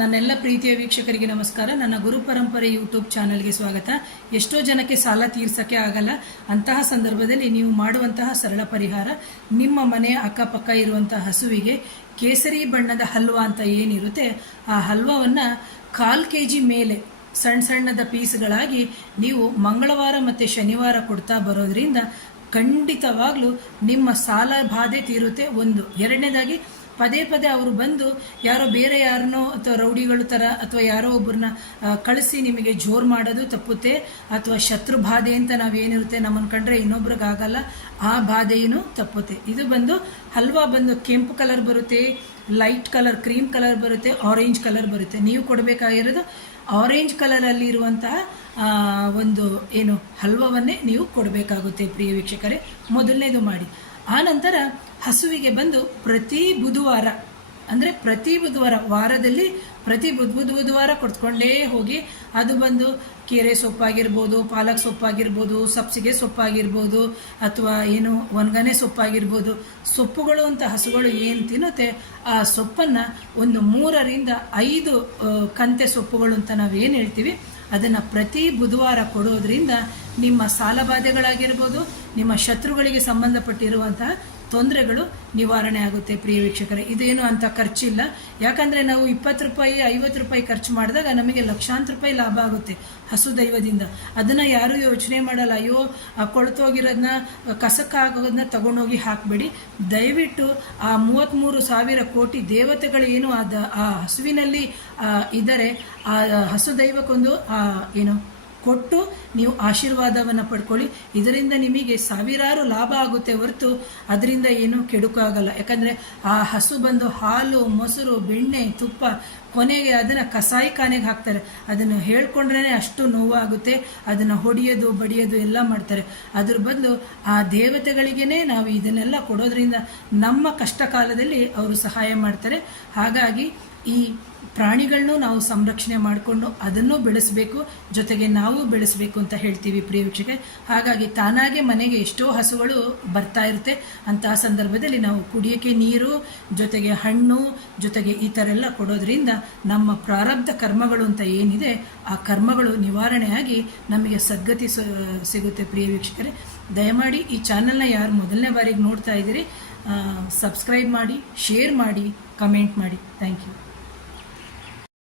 ನನ್ನೆಲ್ಲ ಪ್ರೀತಿಯ ವೀಕ್ಷಕರಿಗೆ ನಮಸ್ಕಾರ. ನನ್ನ ಗುರು ಪರಂಪರೆ ಯೂಟ್ಯೂಬ್ ಚಾನಲ್ಗೆ ಸ್ವಾಗತ. ಎಷ್ಟೋ ಜನಕ್ಕೆ ಸಾಲ ತೀರ್ಸಕ್ಕೆ ಆಗಲ್ಲ. ಅಂತಹ ಸಂದರ್ಭದಲ್ಲಿ ನೀವು ಮಾಡುವಂತಹ ಸರಳ ಪರಿಹಾರ, ನಿಮ್ಮ ಮನೆಯ ಅಕ್ಕಪಕ್ಕ ಇರುವಂತಹ ಹಸುವಿಗೆ ಕೇಸರಿ ಬಣ್ಣದ ಹಲ್ವಾ ಅಂತ ಏನಿರುತ್ತೆ, ಆ ಹಲ್ವಾವನ್ನು 1/4 kg ಮೇಲೆ ಸಣ್ಣ ಸಣ್ಣದ ಪೀಸ್ಗಳಾಗಿ ನೀವು ಮಂಗಳವಾರ ಮತ್ತು ಶನಿವಾರ ಕೊಡ್ತಾ ಬರೋದ್ರಿಂದ ಖಂಡಿತವಾಗ್ಲೂ ನಿಮ್ಮ ಸಾಲ ಬಾಧೆ ತೀರುತ್ತೆ. ಒಂದು. ಎರಡನೇದಾಗಿ, ಪದೇ ಪದೇ ಅವರು ಬಂದು ಯಾರೋ ಬೇರೆ ಯಾರನ್ನೋ ಅಥವಾ ರೌಡಿಗಳು ಥರ ಅಥವಾ ಯಾರೋ ಒಬ್ಬರನ್ನ ಕಳಿಸಿ ನಿಮಗೆ ಜೋರು ಮಾಡೋದು ತಪ್ಪುತ್ತೆ. ಅಥವಾ ಶತ್ರು ಬಾಧೆ ಅಂತ ನಾವೇನಿರುತ್ತೆ, ನಮ್ಮನ್ನು ಕಂಡ್ರೆ ಇನ್ನೊಬ್ರಿಗಾಗಲ್ಲ, ಆ ಬಾಧೆಯೂ ತಪ್ಪುತ್ತೆ. ಇದು ಬಂದು ಹಲ್ವಾ ಬಂದು ಕೆಂಪು ಕಲರ್ ಬರುತ್ತೆ, ಲೈಟ್ ಕಲರ್ ಕ್ರೀಮ್ ಕಲರ್ ಬರುತ್ತೆ, ಆರೆಂಜ್ ಕಲರ್ ಬರುತ್ತೆ. ನೀವು ಕೊಡಬೇಕಾಗಿರೋದು ಆರೆಂಜ್ ಕಲರಲ್ಲಿ ಇರುವಂತಹ ಒಂದು ಏನು ಹಲ್ವವನ್ನೇ ನೀವು ಕೊಡಬೇಕಾಗುತ್ತೆ ಪ್ರಿಯ ವೀಕ್ಷಕರೇ. ಮೊದಲನೇದು ಮಾಡಿ. ಆ ನಂತರ ಹಸುವಿಗೆ ಬಂದು ಪ್ರತಿ ಬುಧವಾರ ವಾರದಲ್ಲಿ ಪ್ರತಿ ಬುಧವಾರ ಕೊಡ್ಕೊಂಡೇ ಹೋಗಿ. ಅದು ಬಂದು ಕೀರೆ ಸೊಪ್ಪಾಗಿರ್ಬೋದು, ಪಾಲಕ್ ಸೊಪ್ಪಾಗಿರ್ಬೋದು, ಸಬ್ಸಿಗೆ ಸೊಪ್ಪಾಗಿರ್ಬೋದು, ಅಥವಾ ಏನು ಒಣಗನೆ ಸೊಪ್ಪಾಗಿರ್ಬೋದು. ಸೊಪ್ಪುಗಳು ಅಂತ ಹಸುಗಳು ಏನು ತಿನ್ನುತ್ತೆ, ಆ ಸೊಪ್ಪನ್ನು ಒಂದು 3 ರಿಂದ 5 ಕಂತೆ ಸೊಪ್ಪುಗಳು ಅಂತ ನಾವೇನು ಹೇಳ್ತೀವಿ, ಅದನ್ನು ಪ್ರತಿ ಬುಧವಾರ ಕೊಡೋದ್ರಿಂದ ನಿಮ್ಮ ಸಾಲಬಾಧೆಗಳಾಗಿರ್ಬೋದು, ನಿಮ್ಮ ಶತ್ರುಗಳಿಗೆ ಸಂಬಂಧಪಟ್ಟಿರುವಂತಹ ತೊಂದರೆಗಳು ನಿವಾರಣೆ ಆಗುತ್ತೆ ಪ್ರಿಯ ವೀಕ್ಷಕರೇ. ಇದೇನು ಅಂತ ಖರ್ಚಿಲ್ಲ. ಯಾಕಂದರೆ ನಾವು 20 ರೂಪಾಯಿ 50 ರೂಪಾಯಿ ಖರ್ಚು ಮಾಡಿದಾಗ ನಮಗೆ ಲಕ್ಷಾಂತರ ರೂಪಾಯಿ ಲಾಭ ಆಗುತ್ತೆ ಹಸು ದೈವದಿಂದ. ಅದನ್ನು ಯಾರೂ ಯೋಚನೆ ಮಾಡಲ್ಲ. ಅಯ್ಯೋ ಕೊಳ್ತೋಗಿರೋದನ್ನ ಕಸಕ್ಕಾಗೋದನ್ನ ತಗೊಂಡೋಗಿ ಹಾಕಬೇಡಿ. ದಯವಿಟ್ಟು ಆ 33,000 ಕೋಟಿ ದೇವತೆಗಳು ಏನು ಆ ಹಸುವಿನಲ್ಲಿ ಇದ್ದರೆ, ಆ ಹಸು ದೈವಕ್ಕೊಂದು ಏನು ಕೊಟ್ಟು ನೀವು ಆಶೀರ್ವಾದವನ್ನು ಪಡ್ಕೊಳ್ಳಿ. ಇದರಿಂದ ನಿಮಗೆ ಸಾವಿರಾರು ಲಾಭ ಆಗುತ್ತೆ ಹೊರತು ಅದರಿಂದ ಏನೂ ಕೆಡುಕಾಗಲ್ಲ. ಯಾಕಂದರೆ ಆ ಹಸು ಬಂದು ಹಾಲು, ಮೊಸರು, ಬೆಣ್ಣೆ, ತುಪ್ಪ, ಕೊನೆಗೆ ಅದನ್ನು ಕಸಾಯಿಖಾನೆಗೆ ಹಾಕ್ತಾರೆ. ಅದನ್ನು ಹೇಳ್ಕೊಂಡ್ರೇ ಅಷ್ಟು ನೋವಾಗುತ್ತೆ. ಅದನ್ನು ಹೊಡೆಯೋದು ಬಡಿಯೋದು ಎಲ್ಲ ಮಾಡ್ತಾರೆ. ಅದ್ರ ಬದಲು ಆ ದೇವತೆಗಳಿಗೇ ನಾವು ಇದನ್ನೆಲ್ಲ ಕೊಡೋದ್ರಿಂದ ನಮ್ಮ ಕಷ್ಟ ಕಾಲದಲ್ಲಿ ಅವರು ಸಹಾಯ ಮಾಡ್ತಾರೆ. ಹಾಗಾಗಿ ಈ ಪ್ರಾಣಿಗಳನ್ನೂ ನಾವು ಸಂರಕ್ಷಣೆ ಮಾಡಿಕೊಂಡು ಅದನ್ನು ಬೆಳೆಸಬೇಕು, ಜೊತೆಗೆ ನಾವು ಬೆಳೆಸಬೇಕು ಅಂತ ಹೇಳ್ತೀವಿ ಪ್ರಿಯ ವೀಕ್ಷಕರೇ. ಹಾಗಾಗಿ ತಾನಾಗೆ ಮನೆಗೆ ಎಷ್ಟೋ ಹಸುಗಳು ಬರ್ತಾ ಇರುತ್ತೆ. ಅಂತಹ ಸಂದರ್ಭದಲ್ಲಿ ನಾವು ಕುಡಿಯೋಕ್ಕೆ ನೀರು, ಜೊತೆಗೆ ಹಣ್ಣು, ಜೊತೆಗೆ ಈ ಥರ ಎಲ್ಲ ಕೊಡೋದ್ರಿಂದ ನಮ್ಮ ಪ್ರಾರಬ್ಧ ಕರ್ಮಗಳು ಅಂತ ಏನಿದೆ, ಆ ಕರ್ಮಗಳು ನಿವಾರಣೆಯಾಗಿ ನಮಗೆ ಸದ್ಗತಿ ಸಿಗುತ್ತೆ ಪ್ರಿಯ ವೀಕ್ಷಕರೇ. ದಯಮಾಡಿ ಈ ಚಾನಲ್ನ ಯಾರು ಮೊದಲನೇ ಬಾರಿಗೆ ನೋಡ್ತಾ ಇದ್ದೀರಿ, ಸಬ್ಸ್ಕ್ರೈಬ್ ಮಾಡಿ, ಶೇರ್ ಮಾಡಿ, ಕಮೆಂಟ್ ಮಾಡಿ. Thank you.